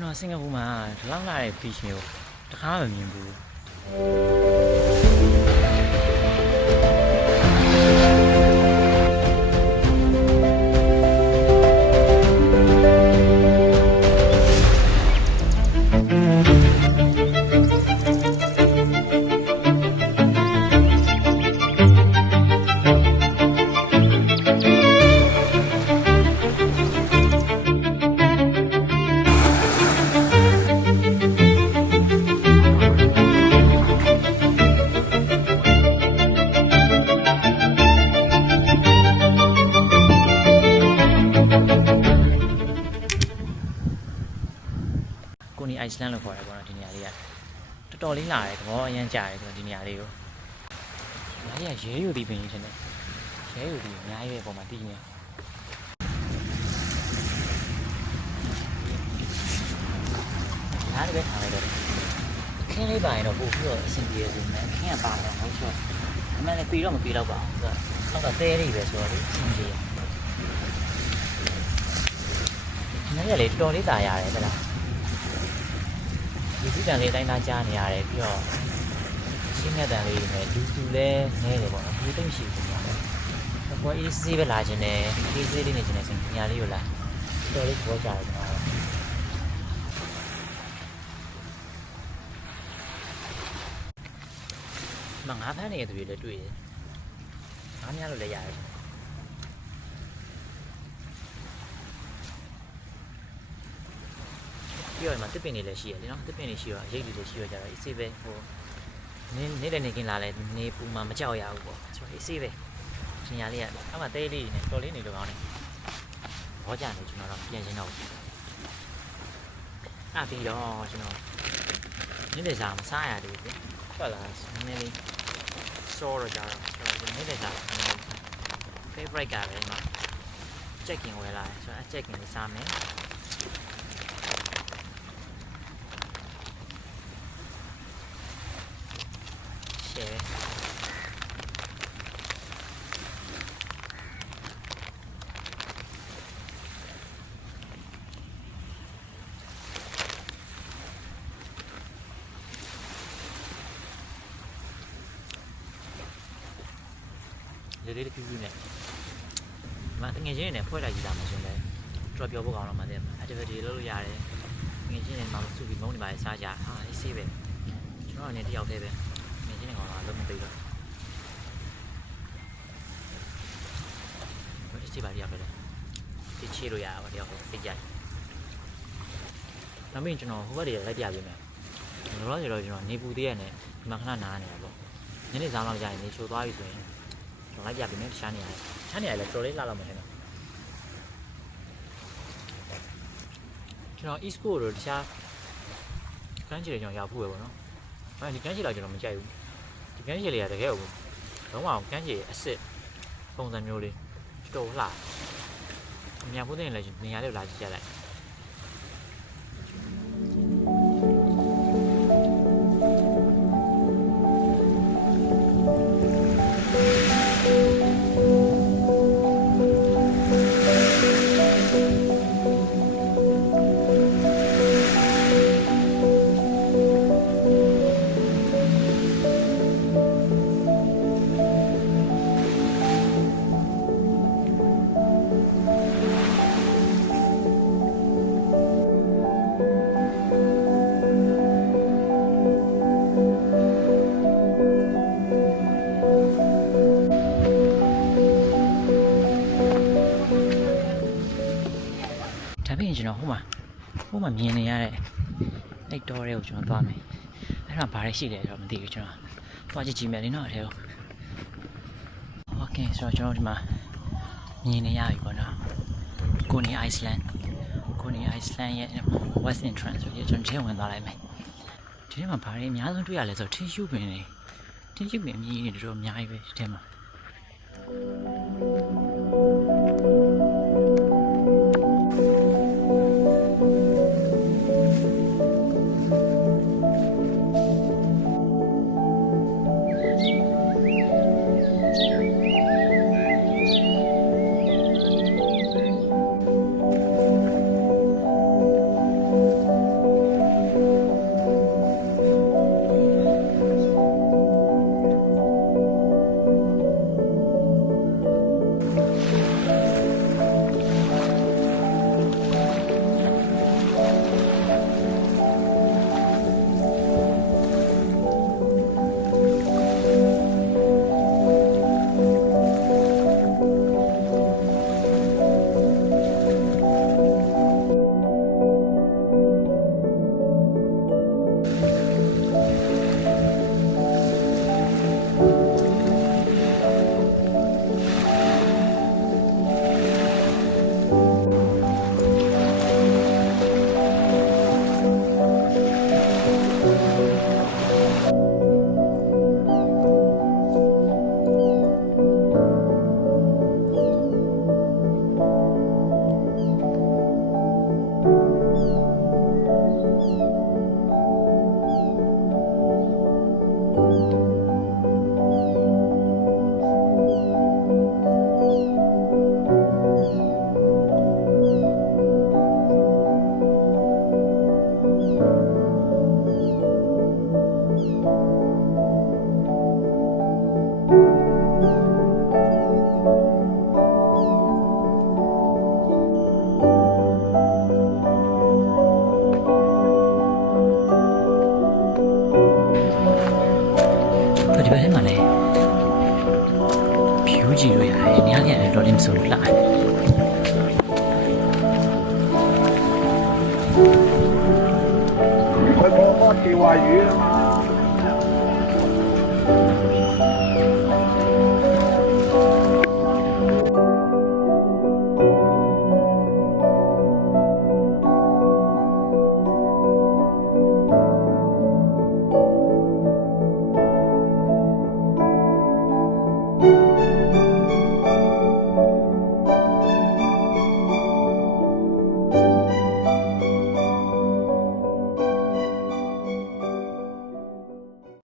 ကျွန်တော်စင်ကာပူမှာဒီလောက်လာတဲ့ beach မျိုးတခါမှမမြင်ဘူးကိုနီအိုက်စလန်လို့ခေါ်တယ်ပေါ့နော်ဒီနေရာလေးကတော်တော်လေးလာတယ်သဘောအရင်ကြာတယ်ဆိုတော့ဒီနေရာလေးကိုဒါကြီးကရဲယူသည်ပင်ကြီးထင်တယ်ရဲယူသည်အများကြီးပဲပုံမှာတည်နေဒါလည်းပဲထားလိုက်တော့ခင်းလေးပါရင်တော့ပို့ပြီးတော့အဆင်ပြေရဆိုမှခင်းကပါတော့ဟုတ်ဆိုအမှန်လည်းပြေတော့မပြေတော့ပါဘူးဆိုတော့တော့တဲလေးပဲဆိုတော့လေအဆင်ပြေဒီနေ့ကလေတော်လေးတာရတယ်ဗျာဒီစီတန်လေးတိုင်းသားကြားနေရတယ်ပြီးတော့ရှင်းတဲ့တန်လေးနဲ့လူလည်းနဲတယ်ပေါ့နော်ဒီတိတ်ရှိဘူးညာတော့အေးစေးပဲလာခြင်းနဲ့အေးစေးလေးနေခြင်းနဲ့ဆိုညာလေးကိုလာတော်လေးပေါ်ကြတယ်ကျွန်တော်မငါးဖမ်းနေတဲ့သူတွေလည်းတွေ့တယ်ငါးများလို့လည်းရတယ်ပြီးတော့ဒီမှာတစ်ပင်တွေလည်းရှိရလေနော်တစ်ပင်တွေရှိတော့ရိတ်တွေလည်းရှိရကြတော့အေးစေးပဲဟိုနေ့နေကင်းလာလဲနေပူမှာမကြောက်ရဘူးပေါ့ဆိုတော့အေးစေးပဲရှင်ညာလေးကအောက်မှာတဲလေးနဲ့တော်လေးနေလို့ကောင်းတယ်ဘောကြနေကျွန်တော်တော့ပြန်ရှင်းတော့အဲ့ပြီးတော့ကျွန်တော်နေ့စားမစားရသေးဘူးဟုတ်လားနည်းနည်းလေးစောတော့ကြတော့နေ့စား favorite ကလည်းမှာ check-in ဝယ်လာတယ်ဆိုတော့ check-in လေးစားမယ်လေးတစ်ခုခုနဲ့မတငယ်ချင်းတွေနဲ့ဖွဲ့လိုက်ကြည့်တာမှဆိုရင်လည်းတော်ပြောဖို့ကောင်းတော့မှတဲ့ activity လုပ်လို့ရတယ်ငယ်ချင်းတွေမှမစုပြီးမုန်းနေပါလေစားကြဟာအေးဆေးပဲကျွန်တော်အနေနဲ့တယောက်တည်းပဲငယ်ချင်းတွေကောင်တော့လုံးမသိတော့ဘယ်စီပါတယောက်ပဲဒီချေလို့ရတာပါတယောက်ပဲသိကြတယ်နောက်ပြီးကျွန်တော်ဟိုဘက်တွေလိုက်ပြပေးမယ်လောလောဆယ်တော့ကျွန်တော်နေပူသေးရနဲ့ဒီမှာခဏနားနေတာပေါ့ညနေဆောင်လောက်ကြာရင်နေချိုသွားပြီဆိုရင်ကျွန်တော်လိုက်ပြပေးမယ်တခြားနေရာလည်းတော်လေးလာလောက်မှထင်တယ်ကျွန်တော် East Coast တို့တခြားကမ်းခြေတွေကျွန်တော်ရောက်ဖို့ပဲပေါ့နော်အဲဒီကမ်းခြေတော့ကျွန်တော်မကြိုက်ဘူးဒီကမ်းခြေလေးကတကယ်ဟုတ်လုံးဝကမ်းခြေအစ်စ်ပုံစံမျိုးလေးတော်လှအများဖို့တဲ့လည်းနေရာလေးလာကြည့်ကြလိုက်ကျွန်တော်ဟိုမှာမြင်နေရတဲ့အဲ့တော်တွေကိုကျွန်တော်သွားမယ်အဲ့ဒါဘာတွေရှိလဲဆိုတော့မသိဘူးကျွန်တော်သွားကြည့်ကြည့်မယ်လေနော်အဲ့ဒါโอเคဆိုတော့ကျွန်တော်ဒီမှာမြင်နေရပြီပေါ့နော်ကိုနီအိုက်စလန်ရဲ့ West Entrance ဆိုပြီးကျွန်တော်ထဲဝင်သွားလိုက်မယ်ဒီထဲမှာဘာတွေအများဆုံးတွေ့ရလဲဆိုတော့ tissue ပင်တွေ tissue ပင်အမြင့်တွေတော်တော်အများကြီးပဲဒီထဲမှာ င်းဆိုလာ 我摸摸地话鱼嘛。